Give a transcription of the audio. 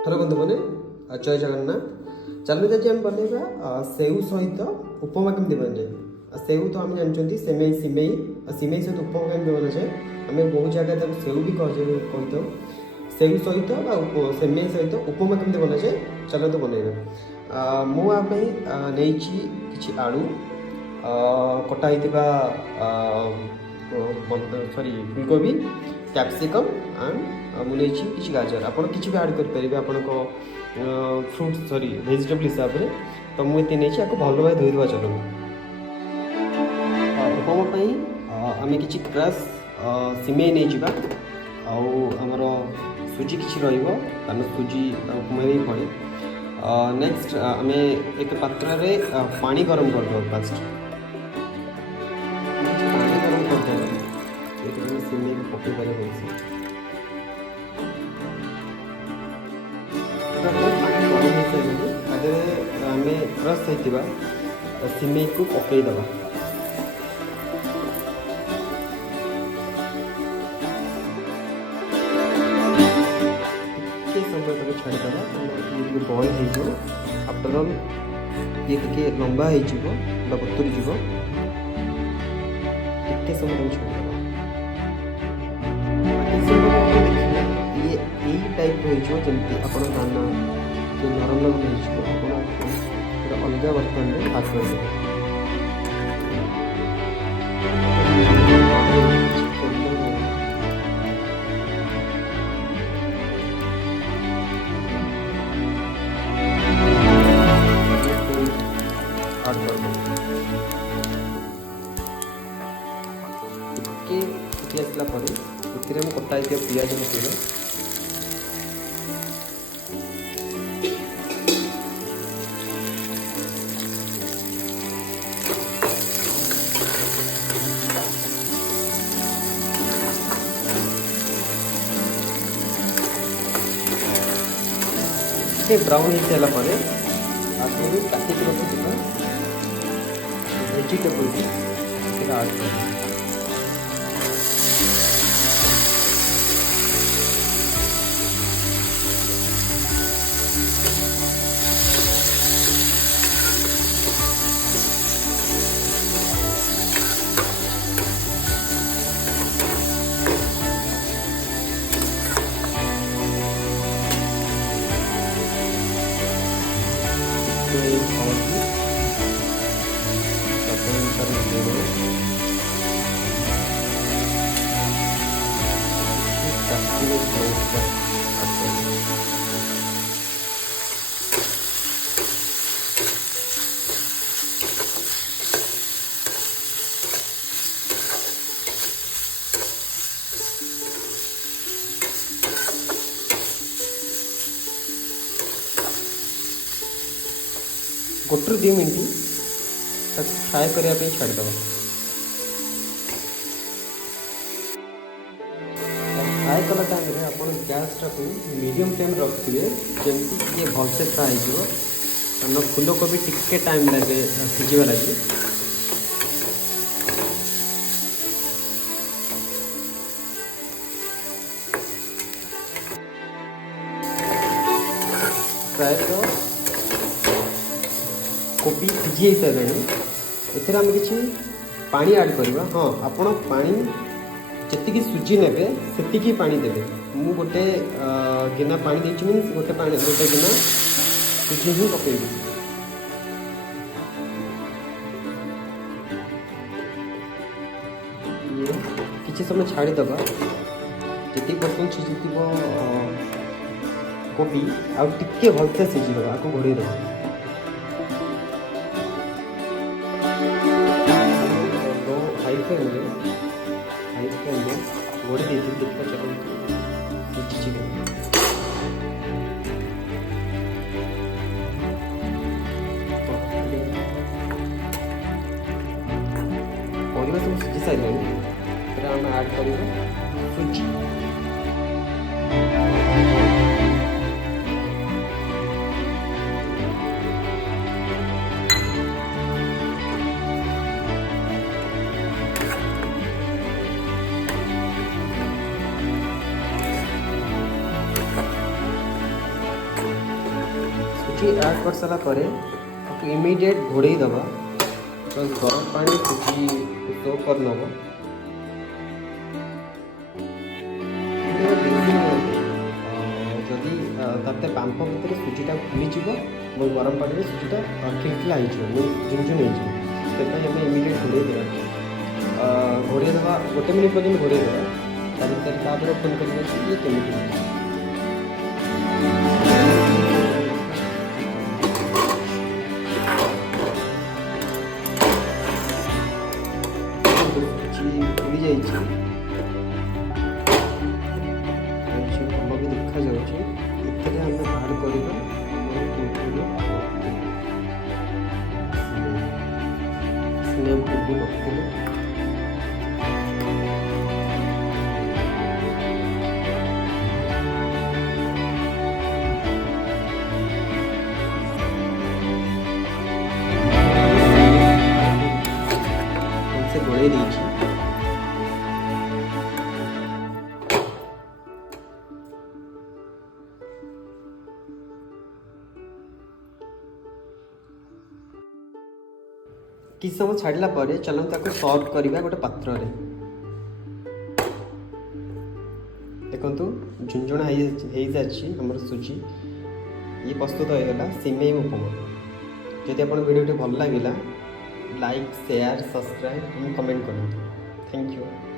Hello बंधु मैंने जय जगन्नाथ चलो आज आम बनवा सेऊ सहित उपमा कमी बन सेऊ तो आम जानते सेमई सिमई सिमई सहित उपमा कमी बना जाए आम बहुत जगह सेऊ भी कही सेऊ सहित सेमई सहित उपमा कमी बना जाए चलो तो बनइबा मुझे नहीं कि आलू कटा सॉरी फुलकोबी कैप्सिकम एंड मुझे किसी गाजर आप किसी भी आड करेंगे आप फ्रुट सॉरी वेजिटेबल हिसाब से तो मुझे नहीं भल भाई धोईदेवा चलो उपमा आम कि क्रश सिमई नहीं जावा आमर सुजी किसी रही सुजी उपमा पड़े नेक्स्ट आम एक पात्र में पानी गरम करदे फास्ट पानी गरम करदे सिमई पकई पारे आम क्रश होता सिमई को पकईदे समय छाड़ीदे बॉयल हो आफ्टर ऑल ये टे लंबा हो बतुरी जीव टे समय छाड़ीदे ये यही टाइप जमी आप दाना जो नरम नरम आप अलग बर्तन में भाग कर आसला कटा पियाज पकड़ ब्राउन हो सारापर आपको काटिक रखा वेजिटेबल आड कर गोटे 2 मिनट फ्राए करने छाड़ीद फ्राए कला टाइम आप गैस टाक मीडियम फ्लेम रखिए जमी ये भलसे फ्राए हो कारण फूलकोबी टिके टाइम लगे सीझा लगे प्रायतः कोबी सीझी सारे एथेर आम कि पानी ऐड करवा हाँ आपण पानी जी सुजी ने से पानी देवे मु गोटे गिना पानी देती मीन गोटे गिना सुजी ही पकईबी किसी समय छाड़ीदे जी पर्सेंट सीझी कोबी आउ टिके भलसे सीझीद आपको घोड़ेदेव हाई फ्लेम में घोड़ी देती देखा चलो परिवा सब सीझी सारे आम ऐड कर सुजी सुजी ऐड कर सारा पर इमिडिएट घोड़े दबा तो गरम पानी सुजी तो कर नब जदि ताते बांप भितर सुजीटा फुलीज गरम पानी सुजीटा खिलखिला हो झुंझुन हो इमिडिएट घोड़े देवा घोड़े देवा गोटे मिनिट पर्यटन घोड़े देवा तापर ओपन कर ये केमिटी फुली जाइए ଭଲ ବି ଦେଖାଯାଉଛି ଏଥିରେ ଆମେ ଆଡ଼ କରିବା ସ୍ନେମ୍ ପୂର୍ବରୁ ରଖିଥିଲେ ସେ ଗୋଳେଇ ଦେଇଛି किसी समय छाड़ला पर चलते ताको सर्व करवा गोटे पात्र देखु झुंझुणा हो सारी आम सुजी ये प्रस्तुत होगा सिमेई उपमा जदि आप वीडियो भल लगे लाइक शेयर सब्सक्राइब कमेंट करूँ थैंक यू।